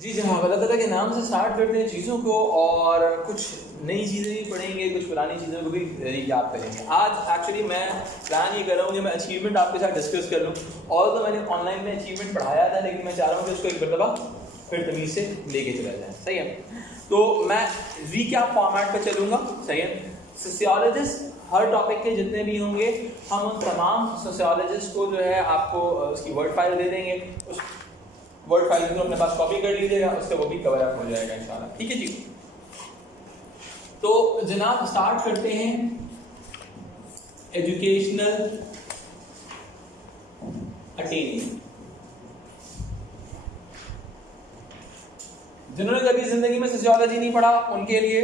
जी जनाब, अल्लाह ताला के नाम से स्टार्ट करते हैं चीज़ों को, और कुछ नई चीज़ें भी पढ़ेंगे, कुछ पुरानी चीज़ों को भी रिकैप करेंगे। आज एक्चुअली मैं प्लान ये कर रहा हूँ कि मैं अचीवमेंट आपके साथ डिस्कस कर लूँ। और तो मैंने ऑनलाइन में अचीवमेंट पढ़ाया था, लेकिन मैं चाह रहा हूँ कि उसको एक मरतबा फिर तमीज़ से लेके चला जाए। सही है, तो मैं रिकैप फॉर्मेट पर चलूँगा। सही है, सोशियोलॉजिस्ट हर टॉपिक के जितने भी होंगे, हम उन तमाम सोशियोलॉजिस्ट को जो है आपको उसकी वर्ड फाइल दे देंगे। उस वर्ड फाइल को अपने पास कॉपी कर लीजिएगा, उससे वो भी कवर अप हो जाएगा इंशाल्लाह। ठीक है जी, तो जनाब स्टार्ट करते हैं एजुकेशनल अटेनिंग। जिन्होंने कभी जिंदगी में सोशियोलॉजी नहीं पढ़ा उनके लिए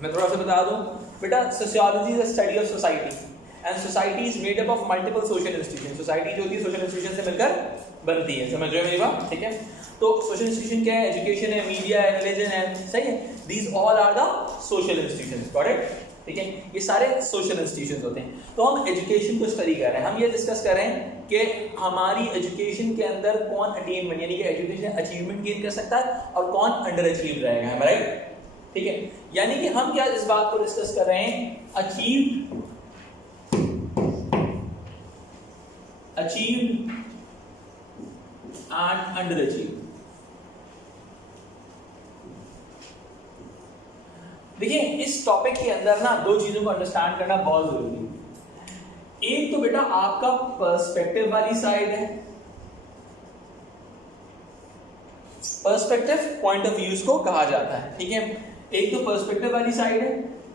मैं थोड़ा सा बता दूं। बेटा, sociology is a study of society and society is made up of multiple social institution. Society जो होती है सोशल इंस्टीट्यूशन से मिलकर बनती है। समझ रहे हो मेरी बात? ठीक है, तो सोशल इंस्टीट्यूशन क्या है? एजुकेशन है, मीडिया है, रिलीजन है। सही है, these all are the social institutions. Got it? ठीक है, ये सारे सोशल इंस्टीट्यूशंस होते हैं। तो हम एजुकेशन को स्टडी कर रहे हैं, हम ये डिस्कस कर रहे हैं कि हमारी एजुकेशन के अंदर कौन अटेनमेंट यानी कि एजुकेशन अचीवमेंट गेन कर सकता है और कौन अंडर अचीव रहेगा। है राइट? ठीक है, यानी कि हम क्या इस बात को डिस्कस कर रहे हैं, अचीव एंड अंडर अचीव। देखिए, इस टॉपिक के अंदर ना दो चीजों को अंडरस्टैंड करना बहुत जरूरी है। एक तो बेटा आपका पर्सपेक्टिव वाली साइड है, पर्सपेक्टिव पॉइंट ऑफ व्यूज को कहा जाता है। ठीक है, एक तो पर्सपेक्टिव वाली साइड है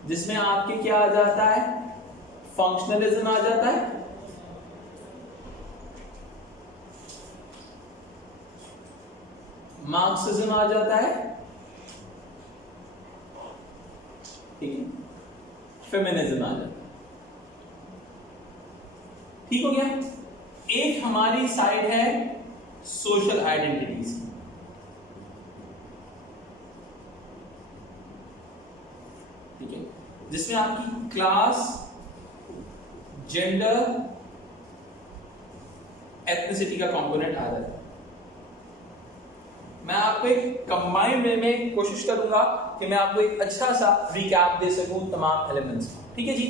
जिसमें आपके क्या आ जाता है, फंक्शनलिज्म आ जाता है, मार्क्सिज्म आ जाता है, ठीक है, फेमिनिज्म आ जाता है। ठीक हो गया? एक हमारी साइड है सोशल आइडेंटिटीज, ठीक है, जिसमें आपकी क्लास, जेंडर, एथनिसिटी का कंपोनेंट आ जाता है। मैं आपको एक कंबाइंड वे में कोशिश करूंगा कि मैं आपको एक अच्छा सा रिकैप दे सकूं तमाम एलिमेंट्स। ठीक है जी,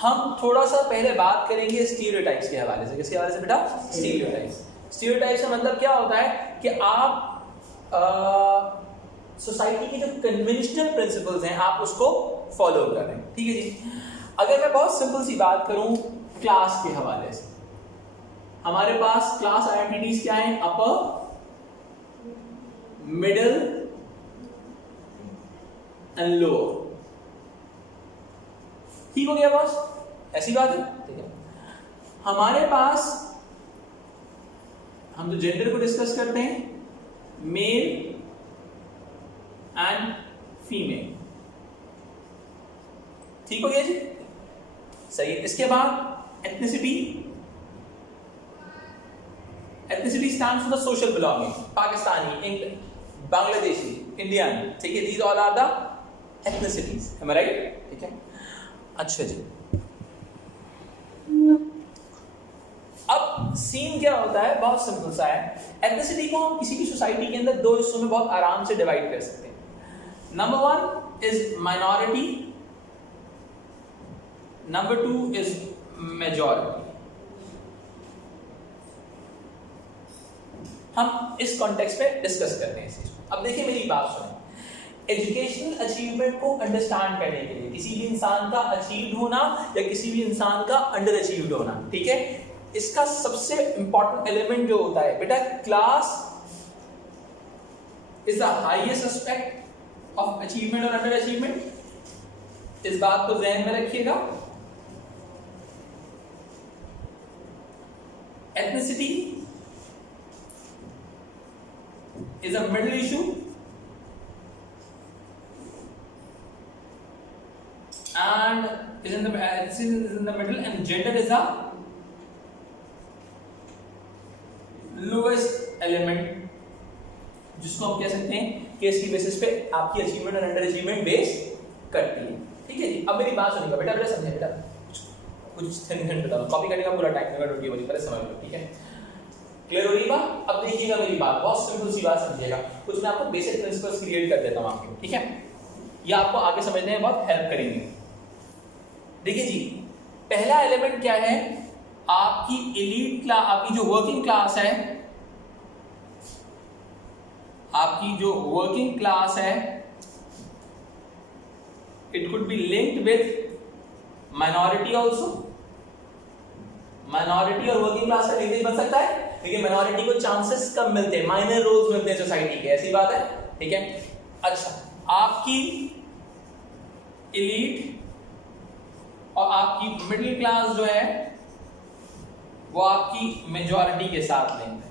हम थोड़ा सा पहले बात करेंगे स्टीरियोटाइप्स के हवाले से। किसके हवाले से बेटा? स्टीरियोटाइप्स। स्टीरियोटाइप्स का मतलब क्या होता है कि आप सोसाइटी की जो कन्वेंशनल प्रिंसिपल्स हैं आप उसको फॉलो कर रहे हैं। ठीक है जी, अगर मैं बहुत सिंपल सी बात करूं क्लास के हवाले से, हमारे पास क्लास आइडेंटिटीज क्या हैं? अपर, मिडिल एंड लोअर। ठीक हो गया बॉस? ऐसी बात है। ठीक है, हमारे पास हम तो जेंडर को डिस्कस करते हैं, मेल एंड फीमेल। ठीक हो गया जी? सही। इसके बाद ethnicity, ethnicity stands for the social belonging, Pakistani, Bangladeshi, Indian. ठीक है, these all are the ethnicities. Am I right? ठीक है, अच्छा जी। अब सीन क्या होता है, बहुत सिंपल सा है। एथनिसिटी को हम किसी भी सोसाइटी के अंदर दो हिस्सों में बहुत आराम से डिवाइड कर सकते हैं। Number one is minority, number two is majority. हम इस कॉन्टेक्स्ट में डिस्कस करते हैं इस चीज को। अब देखिए मेरी बात सुनें, एजुकेशनल अचीवमेंट को अंडरस्टैंड करने के लिए किसी भी इंसान का अचीव्ड होना या किसी भी इंसान का अंडर अचीव्ड होना, ठीक है, इसका सबसे इंपॉर्टेंट एलिमेंट जो होता है बेटा, class is the highest aspect of achievement और अंडर अचीवमेंट। इस बात को ध्यान में रखिएगा। Ethnicity is a middle issue and is in the middle, and gender is the lowest element, जिसको हम कह सकते हैं कि इसकी बेसिस पे आपकी अचीवमेंट और अंडर अचीवमेंट बेस करती है। ठीक है जी, अब मेरी बात सुनिएगा बेटा, बेटा समझे बेटा, कुछ बताओ, कॉपी करने का पूरा टाइम लगा, डोंट वरी, पहले समझ लो। ठीक है, क्लियर हो रही बात? अब देखिएगा मेरी बात, बहुत सिंपल सी बात समझिएगा, कुछ मैं आपको बेसिक प्रिंसिपल्स क्रिएट कर देता हूं आपके, ठीक है? ये आपको आगे समझने में बहुत हेल्प करेंगे। देखिए जी, पहला एलिमेंट क्या है, आपकी एलीट क्लास, आपकी जो वर्किंग क्लास है, आपकी जो वर्किंग क्लास है, it could be linked with minority also. Minority और वर्किंग क्लास का लिंकेज बन सकता है, लेकिन माइनॉरिटी को चांसेस कम मिलते हैं, माइनर रोल्स मिलते हैं सोसाइटी के, ऐसी बात है, ठीक है? अच्छा, आपकी एलीट और आपकी मिडिल क्लास जो है वो आपकी मेजॉरिटी के साथ लिंक है।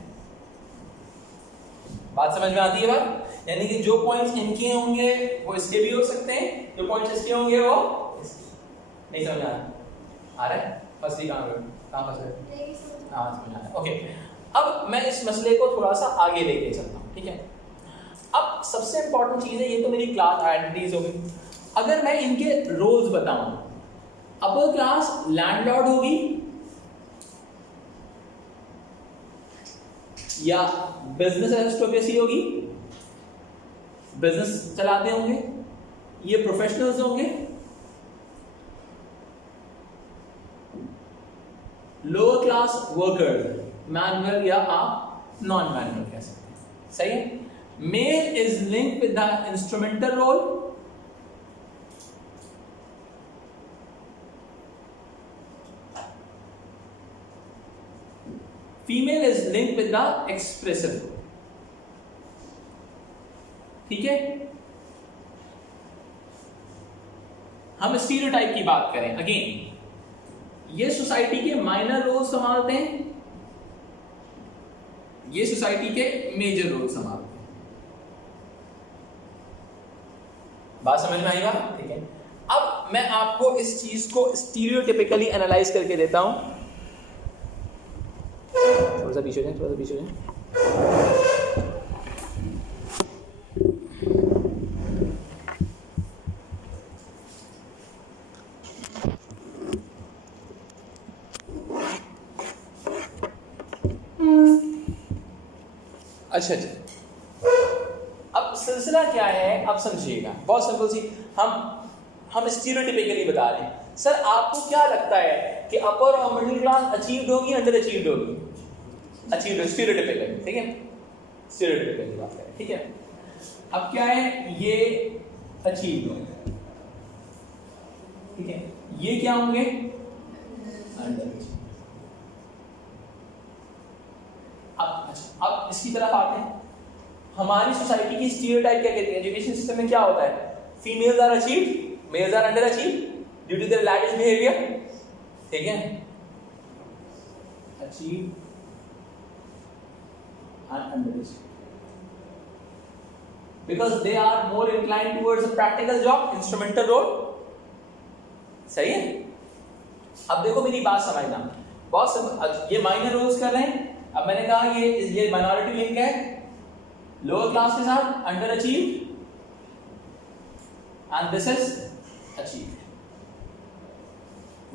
बात समझ में आती है बात? यानी कि जो पॉइंट्स इनके होंगे वो इसके भी हो सकते हैं, जो पॉइंट्स इसके होंगे वो इसके। नहीं समझ आ रहा है? फंसी कहाँ फंस रहे? हाँ समझ आ रहा है, ओके। अब मैं इस मसले को थोड़ा सा आगे लेके चलता हूँ, ठीक है? अब सबसे इंपॉर्टेंट चीज है, ये तो मेरी क्लास आइडेंटिटीज हो गई। अगर मैं इनके रोल्स बताऊं, अपर क्लास लैंडलॉर्ड होगी या बिजनेस एरिस्टोक्रेसी होगी, बिजनेस चलाते होंगे, ये प्रोफेशनल्स होंगे, लोअर क्लास वर्कर, मैनुअल या आप नॉन मैनुअल कह सकते हैं, सही है? Male is linked with the instrumental role, female is linked with the expressive role, ठीक है? हम स्टीरियोटाइप की बात करें, अगेन ये सोसाइटी के माइनर रोल संभालते हैं, ये सोसाइटी के मेजर रोल संभालते हैं। बात समझ में आई बात? ठीक है। अब मैं आपको इस चीज को स्टीरियोटिपिकली एनालाइज करके देता हूं। थोड़ा सा पीछे जाएं, थोड़ा सा पीछे जाएं। अच्छा जी, अब सिलसिला क्या है, अब समझिएगा, बहुत सिंपल सी, हम स्टीरियोटिपिकली बता रहे हैं। सर आपको क्या लगता है कि अपर और मिडिल क्लास अचीव्ड होगी, अंडर अचीव्ड होगी? अचीव्ड, स्टीरियोटिपिकली, ठीक है? स्टीरियोटिपिकली बात करें, ठीक है? अब क्या है, ये अचीव्ड होंगे, ठीक है? ये क्या होंगे? Under achieved. अब इसकी तरफ आते हैं। हमारी सोसाइटी की स्टीरियोटाइप क्या कहती है? एजुकेशन सिस्टम में क्या होता है? Females are achieved, males are under achieved due to their lavish behaviour, ठीक है? Achieved and under achieved because they are more inclined towards a practical job, instrumental role, सही है? अब देखो मेरी बात समझना, बहुत सिंपल, ये माइनर रोल्स कर रहे हैं। अब मैंने कहा ये माइनॉरिटी लिंक है लोअर क्लास के साथ, under achieved, and this is achieved.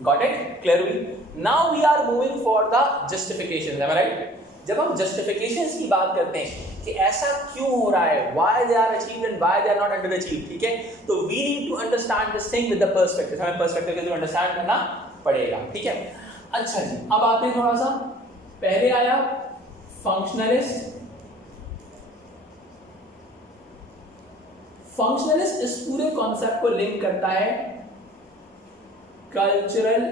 Got it? Clear हुई? Now we are moving for the justification, am I right? जब हम जस्टिफिकेशंस की बात करते हैं कि ऐसा क्यों हो रहा है, why they are achieved and why they are not under achieved, ठीक है? तो we need to understand this thing with the perspective, हमें पर्सपेक्टिव के थ्रू अंडरस्टैंड करना पड़ेगा, ठीक है? अच्छा जी, अब आते हैं थोड़ा सा, पहले आया फंक्शनलिस्ट। फंक्शनलिस्ट इस पूरे कॉन्सेप्ट को लिंक करता है कल्चरल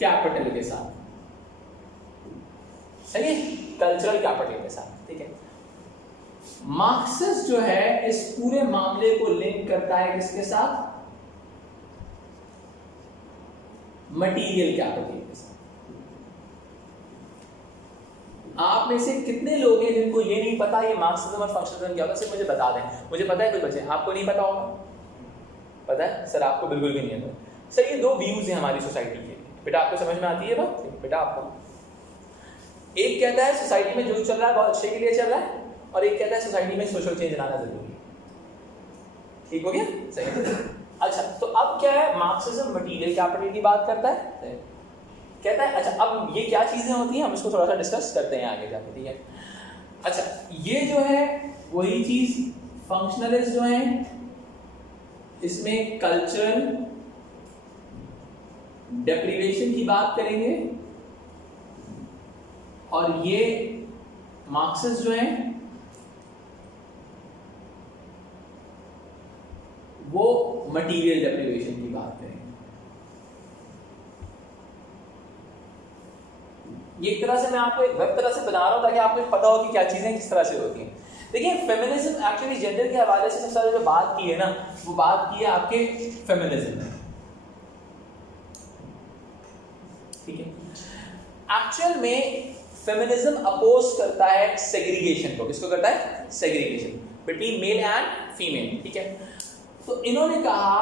कैपिटल के साथ, सही है? कल्चरल कैपिटल के साथ, ठीक है? मार्क्सिस्ट जो है इस पूरे मामले को लिंक करता है किसके साथ? मटीरियल कैपिटल के साथ। आप में से कितने लोग हैं जिनको ये नहीं पता ये मार्क्सिज्म और फंक्शनलिज्म क्या होता है? सिर्फ मुझे बता दें। मुझे पता है कुछ बच्चे, आपको नहीं पता होगा? पता है सर? आपको बिल्कुल भी नहीं है सर। ये दो व्यूज हैं हमारी सोसाइटी के। बेटा आपको समझ में आती है बात? बेटा आपको, एक कहता है सोसाइटी में जो चल रहा है बहुत अच्छे के लिए चल रहा है, और एक कहता है सोसाइटी में सोशल चेंज लाना जरूरी है। ठीक हो गया? सही। अच्छा, तो अब क्या है, मार्क्सिज्म मटीरियल कैपिटल की बात करता है कहता है अच्छा अब ये क्या चीजें होती हैं हम इसको थोड़ा सा डिस्कस करते हैं आगे जाके, ठीक है। अच्छा ये जो है वही चीज फंक्शनलिस्ट जो है इसमें कल्चरल डेप्रिवेशन की बात करेंगे और ये मार्क्सिस्ट जो है वो मटेरियल डेप्रिवेशन की बात करेंगे। ये एक तरह से मैं आपको एक वेब तरह से बना रहा हूं ताकि आपको पता हो कि क्या चीजें किस तरह से होती हैं। देखिए फेमिनिज्म एक्चुअली जेंडर के हवाले से सबसे ज्यादा जो बात की है ना वो बात की है आपके फेमिनिज्म में, ठीक है। एक्चुअल में फेमिनिज्म अपोज करता है सेग्रीगेशन को, किसको करता है? Segregation between male and female, ठीक है। तो इन्होंने कहा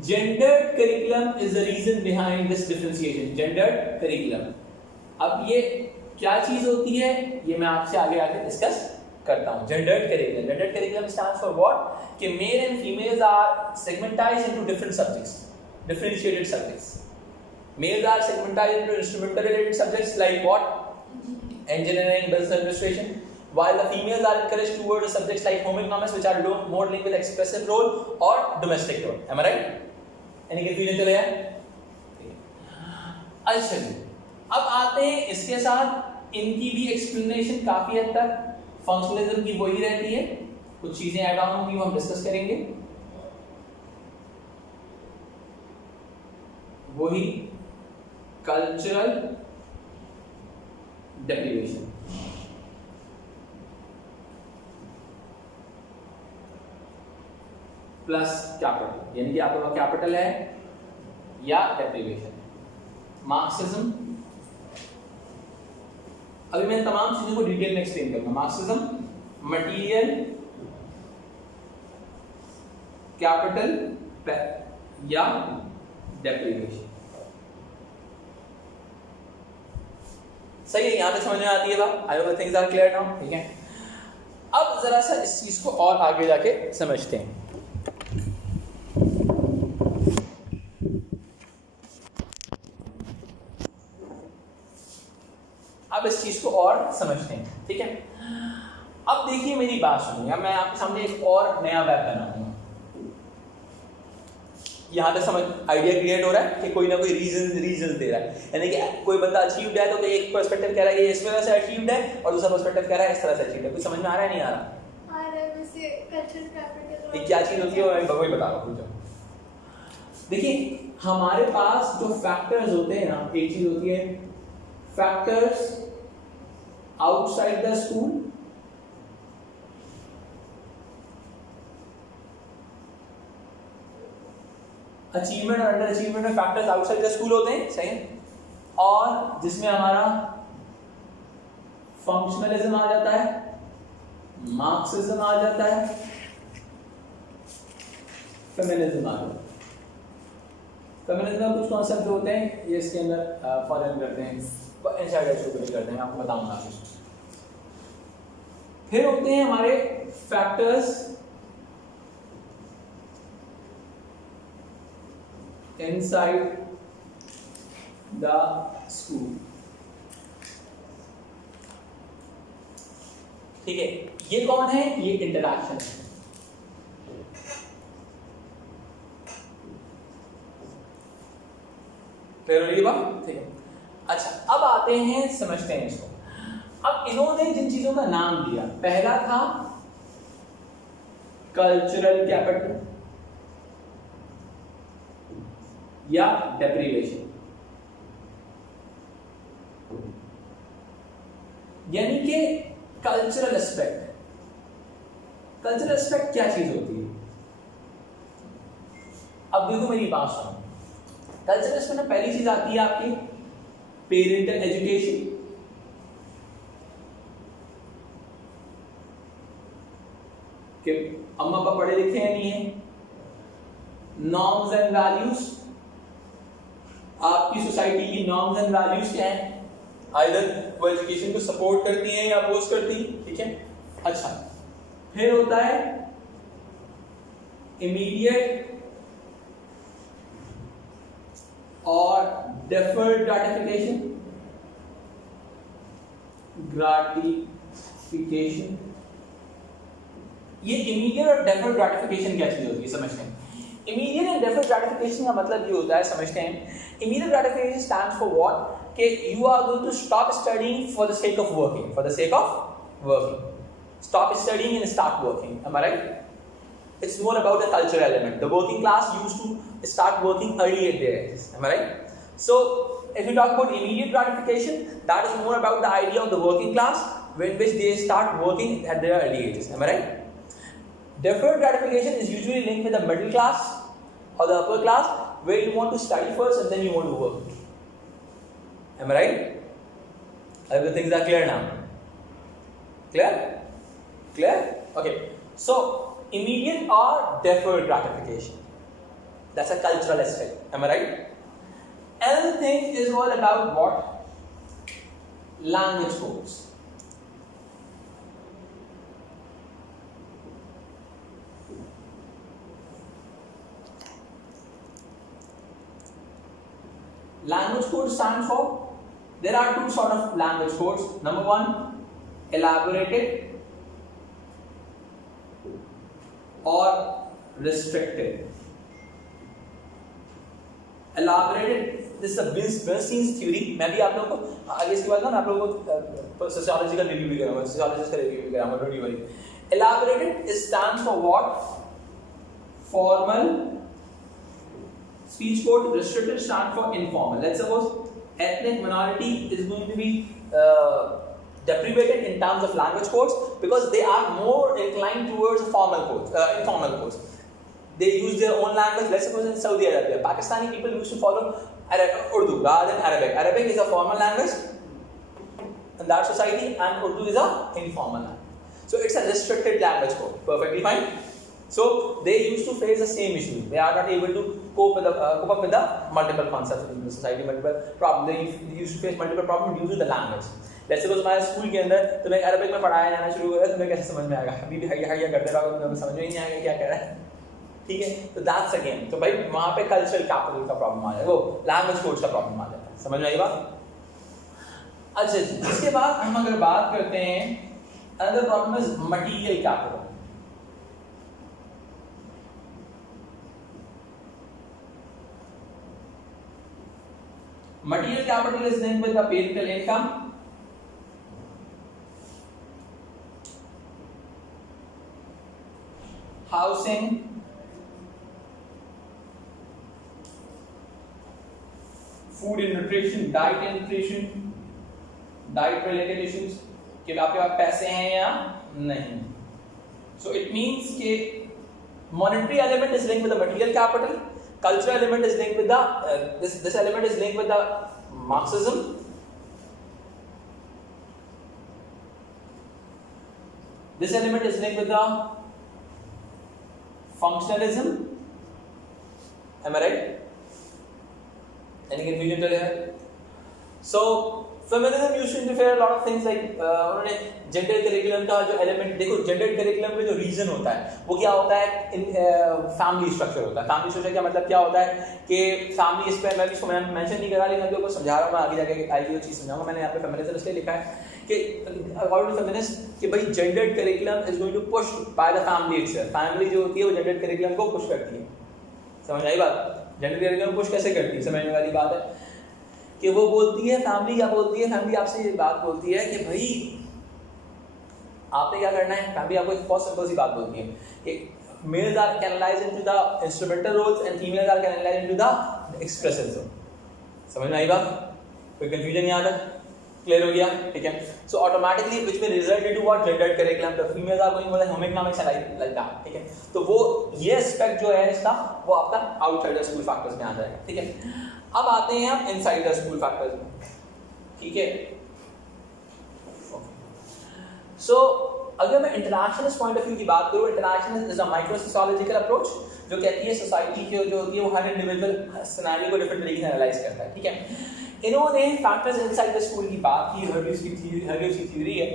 gendered curriculum is the reason behind this differentiation. Gendered curriculum, अब ये क्या चीज होती है ये मैं आपसे आगे आगे डिस्कस करता हूं। Gendered curriculum, gendered curriculum stands for what कि male and females are segmentized into different subjects, differentiated subjects. Males are segmented into instrumental related subjects like what? Engineering, business administration, while the females are encouraged towards subjects like home economics which are more linked with expressive role or domestic role. Am I right? Any confusion चले यार? अच्छा जी, अब आते हैं इसके साथ इनकी भी एक्सप्लेनेशन काफी हद तक फंक्शनलिज्म की वही रहती है, कुछ चीजें ऐड ऑन होंगी वो हम डिस्कस करेंगे। वही कल्चरल डेप्रिवेशन, प्लस कैपिटल, यानी कि आपका कैपिटल है या डेप्रिवेशन। मार्क्सिज्म, अभी मैं तमाम चीजों को डिटेल में एक्सप्लेन करूंगा। मार्क्सिज्म, मटेरियल, कैपिटल या डेप्रिवेशन। सही है, यहां तक समझ में आती है बात? I hope things are clear now, ठीक है। अब जरा सा इस चीज को और आगे जाके समझते हैं। अब इस चीज को और समझते हैं, ठीक है। अब देखिए मेरी बात सुनिए, मैं आपके सामने एक और नया वेब बनाऊंगा। यहां तक समझ आइडिया क्रिएट हो रहा है कि कोई ना कोई रीजन दे रहा है, यानी कि कोई बंदा अचीव्ड है तो एक पर्सपेक्टिव कह रहा है ये इस वजह से अचीव्ड है और दूसरा पर्सपेक्टिव कह रहा है इस तरह से अचीव्ड है। कुछ समझ में आ रहा है नहीं आ रहा? आ रहा है। वैसे कल्चरल कैपिटल ये क्या चीज होती है मैं वही बता रहा हूं। देखिए हमारे पास जो फैक्टर्स होते हैं ना, एक चीज होती है factors outside the school, achievement और अंडर अचीवमेंट में फैक्टर्स आउटसाइड द स्कूल होते हैं, सही है। और जिसमें हमारा फंक्शनलिज्म आ जाता है, मार्क्सिज्म आ जाता है, फेमिनिज्म आ जाता है। फेमिनिज्म में कुछ कॉन्सेप्ट होते हैं ये इसके अंदर फॉलो करते हैं, इनसाइडर्स को करते हैं, आपको बताऊंगा। फिर होते हैं हमारे फैक्टर्स inside the school, ठीक है। ये कौन है? ये इंटरैक्शन है। क्लियर हो रही है बात? ठीक है। अच्छा अब आते हैं, समझते हैं इसको। अब इन्होंने जिन चीजों का नाम दिया, पहला था कल्चरल कैपिटल या डेप्रिवेशन, यानी कि कल्चरल एस्पेक्ट। कल्चरल एस्पेक्ट क्या चीज होती है? अब देखो मेरी बात सुनो, कल्चरल एस्पेक्ट में पहली चीज आती है आपकी पेरेंटल एजुकेशन, कि अम्मा पापा पढ़े लिखे हैं नहीं है। नॉर्म्स एंड वैल्यूज, आपकी सोसाइटी की नॉर्म्स एंड वैल्यूज क्या है? आइदर वो एजुकेशन को सपोर्ट करती हैं या अपोज करती हैं, ठीक है। अच्छा फिर होता है इमीडिएट और deferred gratification ये immediate और deferred gratification क्या चीज होती है समझते हैं। immediate and deferred gratification का मतलब ये होता है समझते हैं। immediate gratification stands for what कि you are going to stop studying for the sake of working, stop studying and start working, am I right? It's more about the cultural element. The working class used to start working early at their ages, am I right? So if you talk about immediate gratification, that is more about the idea of the working class in which they start working at their early ages, am I right? Deferred gratification is usually linked with the middle class or the upper class, where you want to study first and then you want to work. Am I right? Everything is clear now. Clear? Okay. So immediate or deferred gratification. That's a cultural aspect. Am I right? Another thing is all about what? Language codes. Language codes stand for, there are two sort of language codes. Number one, elaborated or restricted. Elaborated, this is a Bernstein's theory. मैं भी आप लोगों को आगे इसके बाद ना आप लोगों को सोशियोलॉजी का रिव्यू भी करूँगा, सोशियोलॉजिस्ट का रिव्यू भी करूँगा, don't worry. Elaborated stands for what? Formal speech code. Restricted stands for informal. Let's suppose ethnic minority is going to be deprivated in terms of language codes because they are more inclined towards informal codes. They use their own language. Let's suppose in Saudi Arabia, Pakistani people used to follow Urdu rather than Arabic. Arabic is a formal language in that society, and Urdu is a informal language. So it's a restricted language code. Perfectly fine. So they used to face the same issue. They are not able to cope up with the multiple concepts in the society, multiple problems. They used to face multiple problems due to the language. Let's suppose हमारे school के अंदर तुम्हें Arabic में पढ़ाया जाना शुरू हुआ, तुम्हें कैसे समझ में आएगा? अभी भी हइया करते रहोगे, तुम्हें समझ में ही नहीं आएगा क्या कह रहा है। ठीक है, तो that's again, तो भाई वहाँ पे कल्चरल कैपिटल का प्रॉब्लम आ जाएगा, वो लैंग्वेज कोड्स का प्रॉब्लम आ जाता है। समझ में आई बात? अच्छा जी, इसके बाद हम अगर बात करते हैं, another problem is material capital. Material capital is linked with the parental income, housing, food and nutrition, diet and nutrition, diet related issues कि आपके पास पैसे हैं या नहीं. So it means कि monetary element is linked with the material capital, cultural element is linked with the this element is linked with the Marxism, this element is linked with the functionalism. Am I right? Any confusion till here? So feminism used to interfere a lot of things like उन्होंने gender curriculum का जो element, देखो gender curriculum में जो reason होता है वो क्या होता है, family structure होता है. family structure का मतलब क्या होता है कि family, इस पे मैं भी इसको mention नहीं कर रहा, लेकिन मैं आपको समझा रहा हूँ, मैं आगे जाके आएगी वो चीज़ समझाऊंगा. मैंने यहाँ पे feminism इसलिए लिखा है कि according to feminist कि भाई gender curriculum is going to push by the family itself. family जो होती है वो gender curriculum को push करती है. समझ आई बात? gender curriculum push कैसे करती है, समझने वाली बात है कि वो बोलती है, फैमिली क्या बोलती है, फैमिली आपसे ये बात बोलती है कि भाई आपने क्या करना है. फैमिली आपको एक बहुत सिंपल सी बात बोलती है कि males are canalized into the instrumental roles and females are canalized into the expressive role. समझ में आई बात? कोई कंफ्यूजन यहाँ तक क्लियर हो गया? ठीक है. So automatically which will result into what gendered curriculum, the females are going with home economics and like that. ठीक है, तो वो ये एस्पेक्ट जो है इसका वो आपका आउटसाइडर स्कूल फैक्टर्स में आ जाएगा. ठीक है, अब आते हैं आप इनसाइडर स्कूल फैक्टर्स में. ठीक है, सो अगर मैं इंटरनेशनल पॉइंट ऑफ व्यू की बात करूं, international is a micro sociological approach जो कहती है सोसाइटी की जो होती है वो हर इंडिविजुअल सिनेरियो को डिफरेंट तरीके से एनालाइज करता है. ठीक है, इन्होंने फैक्टर्स इनसाइड द स्कूल की बात की, हर्व्यूज की थ्योरी है,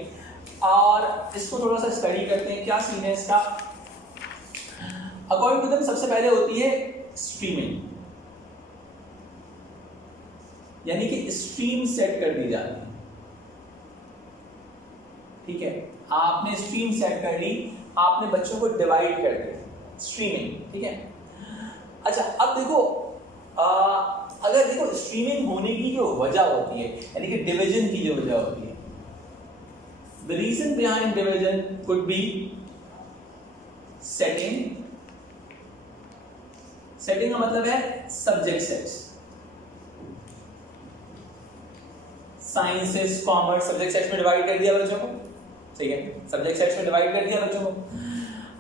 और इसको थोड़ा सा स्टडी करते हैं. क्या सीन है इसका? अकॉर्डिंग टू देम सबसे पहले होती है स्ट्रीमिंग. यानी कि स्ट्रीम सेट कर दी जाती है, ठीक है। आपने स्ट्रीम सेट कर ली, आपने बच्चों को डिवाइड कर दिया, स्ट्रीमिंग, ठीक है। अच्छा अब देखो अगर देखो स्ट्रीमिंग होने की जो वजह होती है, यानी कि डिवीजन की जो वजह होती है, the reason behind division could be setting. Setting का मतलब है subject sets, sciences, commerce, subject sets में डिवाइड कर दिया बच्चों को, ठीक है, सब्जेक्ट सेट्स में डिवाइड कर दिया बच्चों को।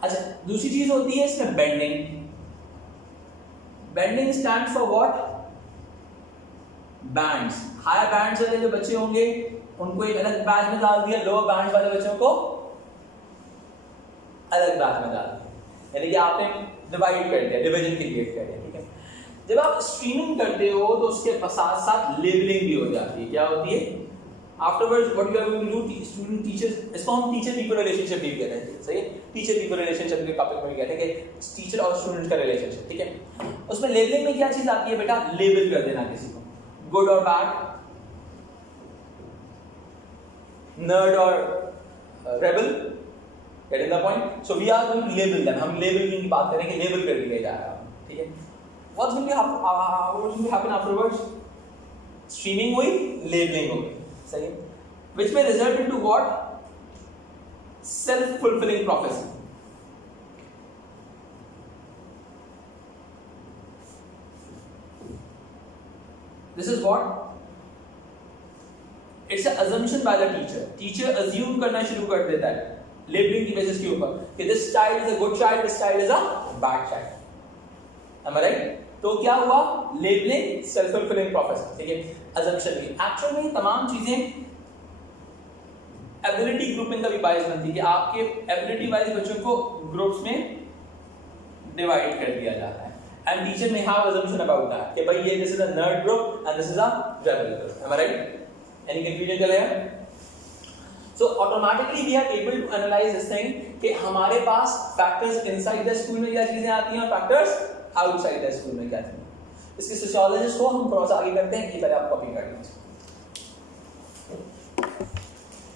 अच्छा दूसरी चीज होती है इसमें banding. Banding stands for what? Bands. Higher bands वाले जो बच्चे होंगे उनको एक अलग बैच में डाल दिया, लोअर बैंड्स वाले बच्चों को अलग बैच में डाल दिया, यानी कि आपने डिवाइड कर दिया, डिवीजन क्रिएट कर दिया, ठीक है। जब आप स्ट्रीमिंग करते हो तो उसके साथ साथ लेबलिंग भी हो जाती है। क्या होती है? Afterwards what you are going to do, student teacher, इसको हम टीचर पीपल रिलेशनशिप भी कहते हैं, सही है, टीचर पीपल रिलेशनशिप के टॉपिक में कहते हैं कि टीचर और स्टूडेंट का रिलेशनशिप, ठीक है। उसमें लेबलिंग में क्या चीज आती है बेटा? लेबल कर देना किसी को, गुड और बैड, नर्ड और rebel, getting the point? So we are going to label them, हम लेबलिंग की बात करेंगे, लेबल कर दिया जा रहा है, ठीक है। What's going to happen afterwards? Streaming हुई, labeling हो गई, सही है, which may result into what? Self-fulfilling prophecy. This is what? It's an assumption by the teacher. Teacher assume करना शुरू कर देता है लेबलिंग की बेसिस के ऊपर कि this child is a good child, this child is a bad child. Am I right? तो क्या हुआ? लेबलिंग, सेल्फ फुलफिलिंग प्रोफेसी, ठीक है, अजम्पशन की। एक्चुअल में तमाम चीजें एबिलिटी ग्रुपिंग का भी बायस बनती है कि आपके एबिलिटी वाइज बच्चों को ग्रुप्स में डिवाइड कर दिया जाता है, and teacher may have assumption about that कि भाई ये this is a nerd group and this is a rebel group. Am I right? Any confusion चलेगा? So automatically we are able to analyze this thing कि हमारे पास factors inside the school में क्या चीजें आती हैं और factors outside the school में क्या चीजें। इसके सोशियोलॉजिस्ट को हम थोड़ा सा आगे करते हैं, ये पहले आप कॉपी कर लीजिए।